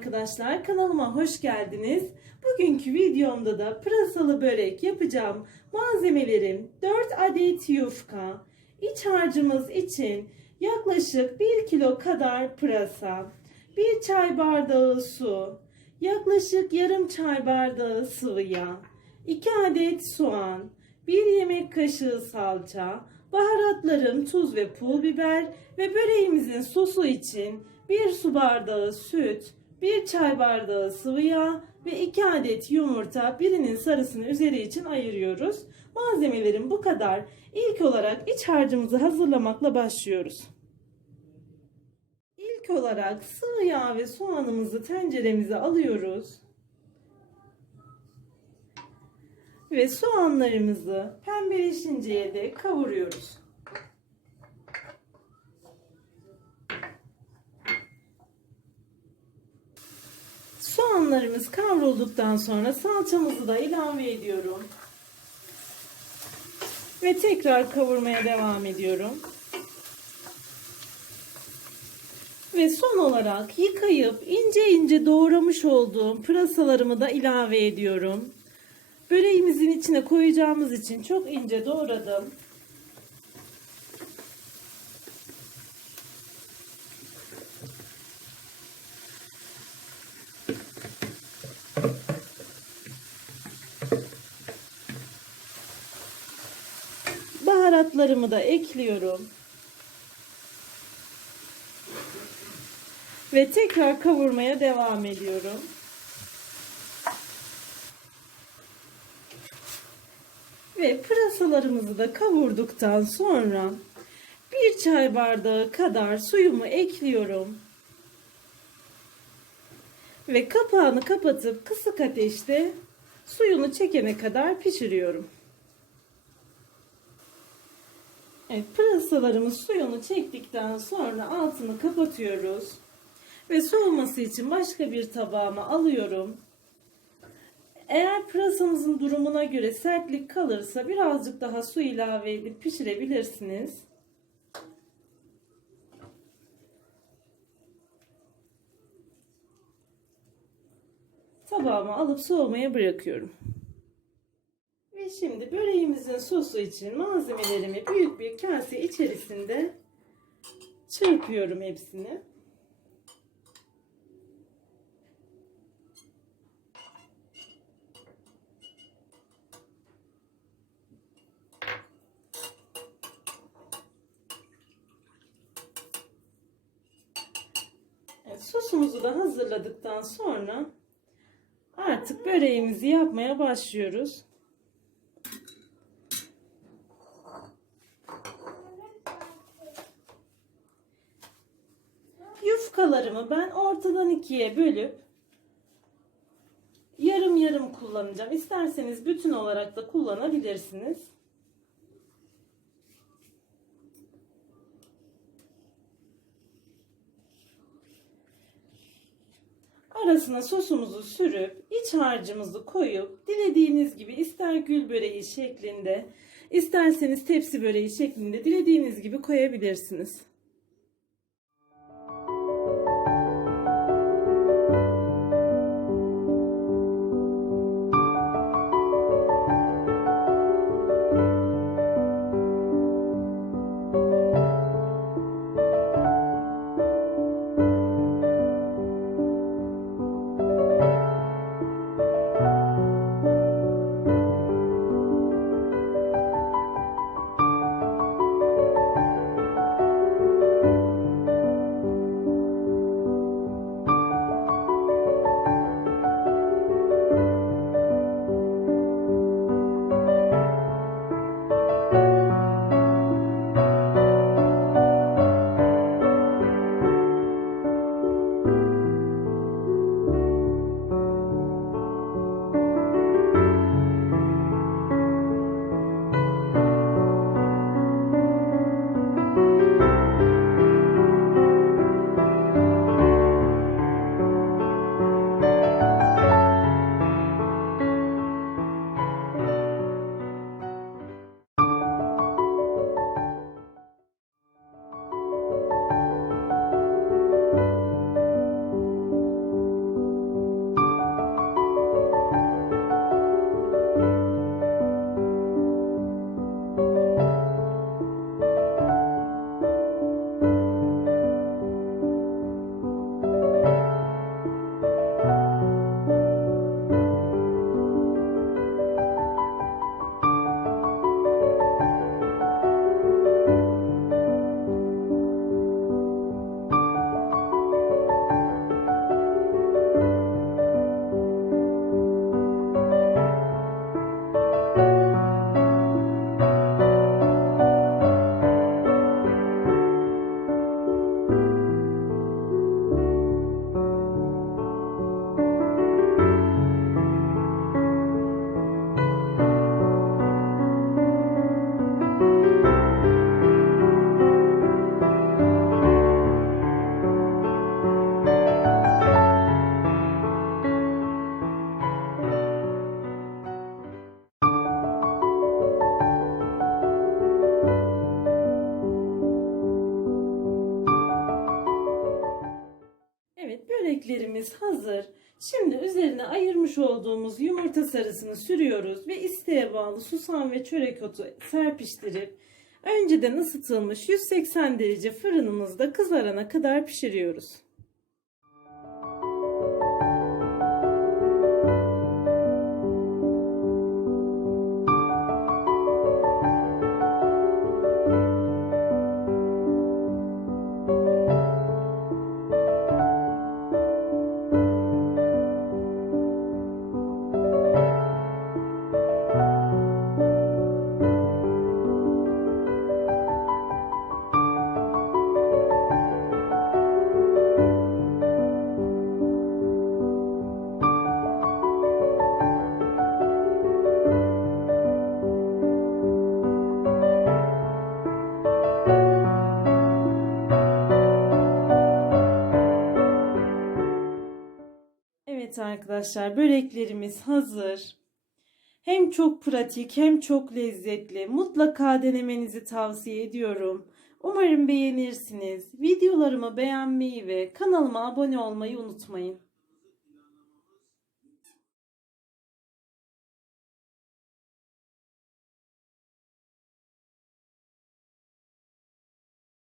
arkadaşlar. Kanalıma hoş geldiniz. Bugünkü videomda da pırasalı börek yapacağım. Malzemelerim 4 adet yufka. İç harcımız için yaklaşık 1 kilo kadar pırasa, 1 çay bardağı su, yaklaşık yarım çay bardağı sıvı yağ, 2 adet soğan, 1 yemek kaşığı salça, baharatlarım tuz ve pul biber ve böreğimizin sosu için 1 su bardağı süt, 1 çay bardağı sıvı yağ ve 2 adet yumurta birinin sarısını üzeri için ayırıyoruz. Malzemelerim bu kadar. İlk olarak iç harcımızı hazırlamakla başlıyoruz. İlk olarak sıvı yağ ve soğanımızı tenceremize alıyoruz. Ve soğanlarımızı pembeleşinceye dek kavuruyoruz. Soğanlarımız kavrulduktan sonra salçamızı da ilave ediyorum. Ve tekrar kavurmaya devam ediyorum. Ve son olarak yıkayıp ince ince doğramış olduğum pırasalarımı da ilave ediyorum. Böreğimizin içine koyacağımız için çok ince doğradım. Baharatlarımı da ekliyorum. Ve tekrar kavurmaya devam ediyorum. Ve pırasalarımızı da kavurduktan sonra bir çay bardağı kadar suyumu ekliyorum. Ve kapağını kapatıp kısık ateşte suyunu çekene kadar pişiriyorum. Evet, pırasalarımız suyunu çektikten sonra altını kapatıyoruz. Ve soğuması için başka bir tabağıma alıyorum. Eğer pırasanızın durumuna göre sertlik kalırsa birazcık daha su ilave edip pişirebilirsiniz. Tabağıma alıp soğumaya bırakıyorum. Ve şimdi böreğimizin sosu için malzemelerimi büyük bir kase içerisinde çırpıyorum hepsini. Sosumuzu da hazırladıktan sonra artık böreğimizi yapmaya başlıyoruz. Yufkalarımı ben ortadan ikiye bölüp yarım yarım kullanacağım. İsterseniz bütün olarak da kullanabilirsiniz. Arasına sosumuzu sürüp iç harcımızı koyup dilediğiniz gibi ister gül böreği şeklinde isterseniz tepsi böreği şeklinde dilediğiniz gibi koyabilirsiniz. Böreklerimiz hazır. Şimdi üzerine ayırmış olduğumuz yumurta sarısını sürüyoruz ve isteğe bağlı susam ve çörek otu serpiştirip önceden ısıtılmış 180 derece fırınımızda kızarana kadar pişiriyoruz. Evet arkadaşlar böreklerimiz hazır. Hem çok pratik hem çok lezzetli. Mutlaka denemenizi tavsiye ediyorum. Umarım beğenirsiniz. Videolarımı beğenmeyi ve kanalıma abone olmayı unutmayın.